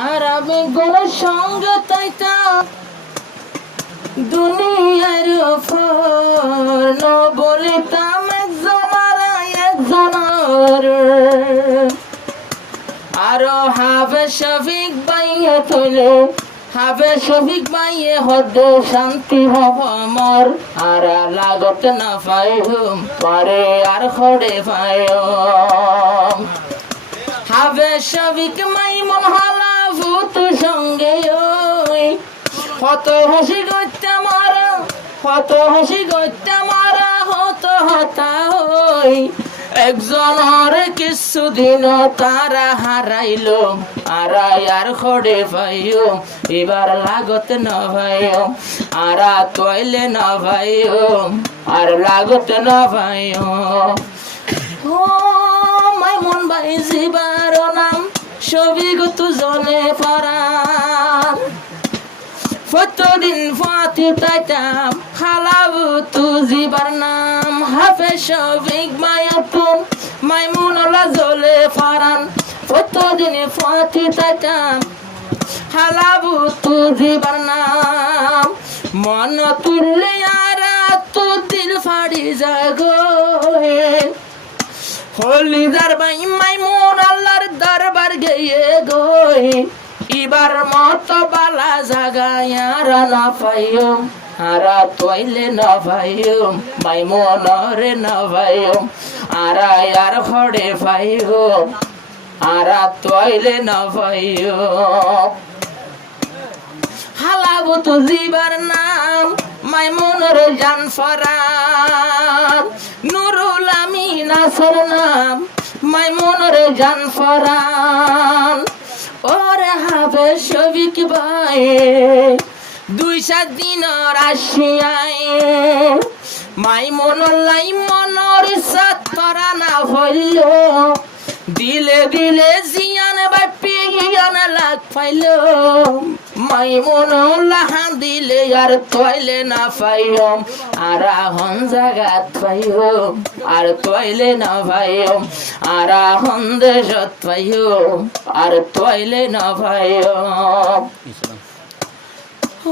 আর আমি গোর সঙ্গে তাইতাম দুনিয়ার ফর বলিতাম একজনের আরো হাফে শফিক বাইয়ে তুলে হাফে শফিক বাইয়ে হদে শান্তি হব আমার আর লাগত না পাইম পারে আর খড়ে পাইম হাফে শফিক মাই মন হালা ভূত সঙ্গে ওই কত হাসি গত্যা মারা কত হাসি গত্যা মারা হতো হতা হই একজনের কিছুদিন তারা হারাইল আর খড়ে পাইও এবার লাগত না ভাইও আর তৈলে না ভাইও আর লাগত না ভাইও ও মাই মন ভাই জিবার নাম ছবি গত জনে পরান প্রতিদিন ফাতে তাইতাম খালাবু তু জিবার নাম হাফে শফিক মায়াতুন মাইমুনাল্লাহ জলে ফারান প্রতিদিন ফাতে তাইতাম খালাবু তু জিবার নাম মন তুললে আর তু দিল ফাড়ি জাগো হলি দরবাই মাইমুনাল্লাহর দরবার গিয়ে গই এবার মত বালা জাগায়ার না পাইও আরা তৈলে না পাইও মাইমুনরে না পাইও আরা আর খড়ে পাইও আরা তৈলে না পাইও হালাবু তু জিবার নাম মাইমুনর জান ফরান নুরুল আমিন আসর নাম মাইমুনর জান ফরান ওরে হাফে শফিক ভাই 2-7 দিন রাশিয়ায় মাইমুনাল্লাহ মনের ইচ্ছাত করা না হইল দিলে দিলে জিয়ান বাপি গিয়ান লাগ পাইল মাইমুনাল্লাহ দিলে আর তৈলে না পাইও আর হন জাগাত পাইও আর তৈলে না পাইও আর হন দেশত পাইও আর তৈলে না পাইও ও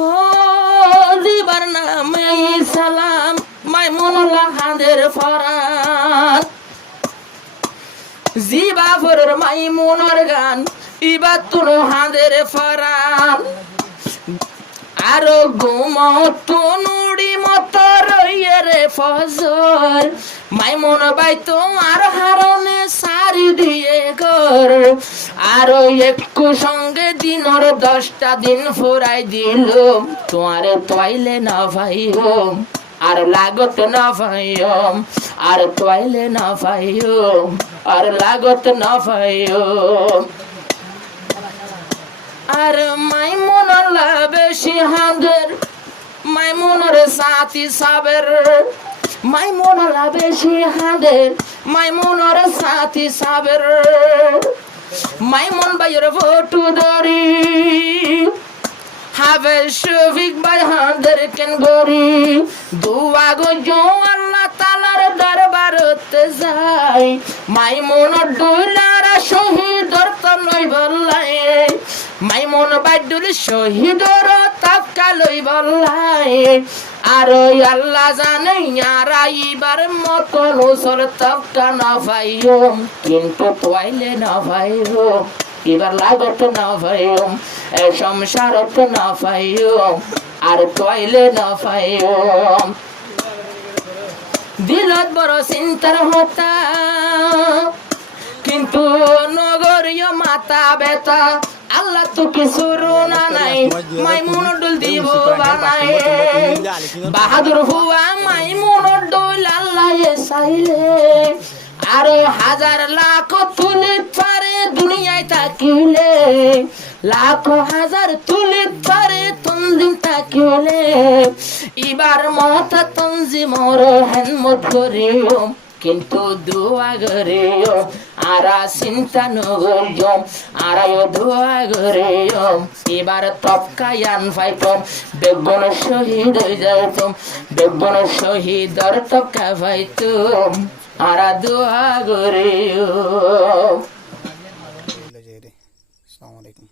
দিবার নামে সালাম মাইমুনাল্লাহ হাদের ফরান জিবাফরের মাইমুনার গান ইবা তুন হাদের ফরান আরো ঘুমত নুড়ি মত রইয়ে রে ফজর মাইমুন বাই তো আর হারনে সারি দিয়ে গর আরো একটু সঙ্গে দিনর 10টা দিন ফুরাই দিল তোমারে তৈলে না ভাইও আর লাগত না ভাইও আর তৈলে না ভাইও আর লাগত না ভাইও আর মাইমুনাল্লাহ বেশি হাঁদের মাইমুনের সাথী সাবের মাইমুনাল্লাহ বেশি হাঁদের মাইমুনের সাথী সাবের মাইমুন ভাইয়ের ফটো ধরি হাফে শফিক ভাই হাঁদের কেন গরি দুয়া গো আল্লাহ তাআলার দরবারতে যাই মাইমুনের দুলারা শহীদর তো নই বললাই মাইমুন বাইদুল শহীদর তাক্কা লই বললাই আর আল্লাহ জানে আর এইবার মত নুসর তাক্কা না পাইও কিন্তু তৈলে না পাইও এবার লাগত না পাইও এ সংসারত না পাইও আর তৈলে না পাইও দিলত বড় চিন্তার হতা কিন্তু নগরীয় মাতা বেতা আল্লাহ তো কিছু না নাই মাইমুন ডুল দিব বানাই বাহাদুর হুয়া মাইমুন ডুল আল্লাহ চাইলে আরো হাজার লাখ তুলে পারে দুনিয়ায় থাকিলে লাখ হাজার তুলে পারে তঞ্জিম থাকিলে এবার মত তঞ্জিমর হেনমত করিও কিন্তু দোয়া করিও আরা চিন্তা নগরিও আরায় দোয়া করিও এবার তপকায়ান পাইতম বেগুন শহীদ হয়ে যাইতম বেগুন শহীদর তপকা পাইতম আরা দোয়া করিও আসসালামু আলাইকুম।